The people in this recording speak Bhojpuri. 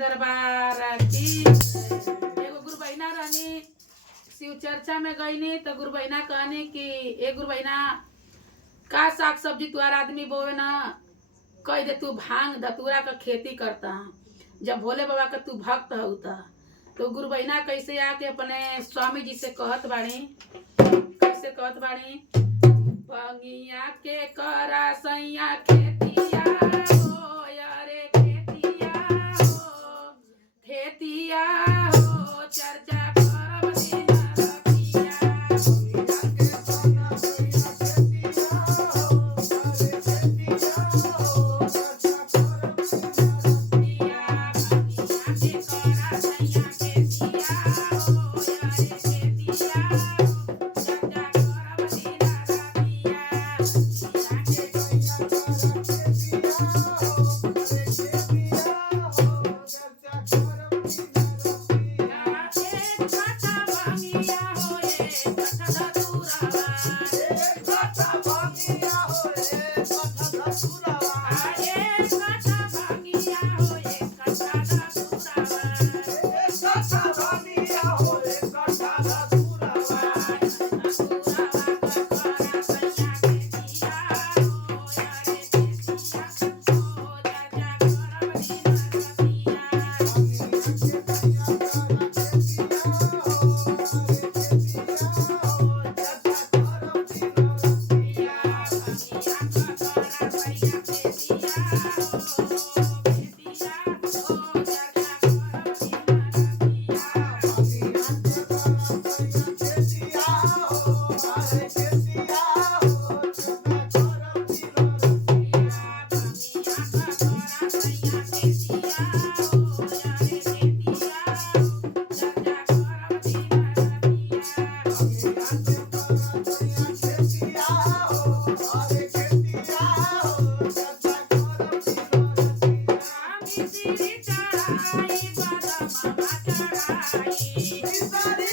दरबार की एगो गुरु बहिना रहनी शिव चर्चा में गईनी तो गुरु बहिना कहनी कि ए गुरु बहिना का साग सब्जी तुहार आदमी बोवे ना कह दे तू भांग धतूरा का खेती करता जब भोले बाबा का तू भक्त होता तो गुरु बहिना कैसे आके अपने स्वामी जी से कहत बाड़ी कैसे कहत बाड़ी बंगिया के करा सैया खेतिया हो यारे खेतिया हो चर्चा करब दिन रतिया चढ़ाई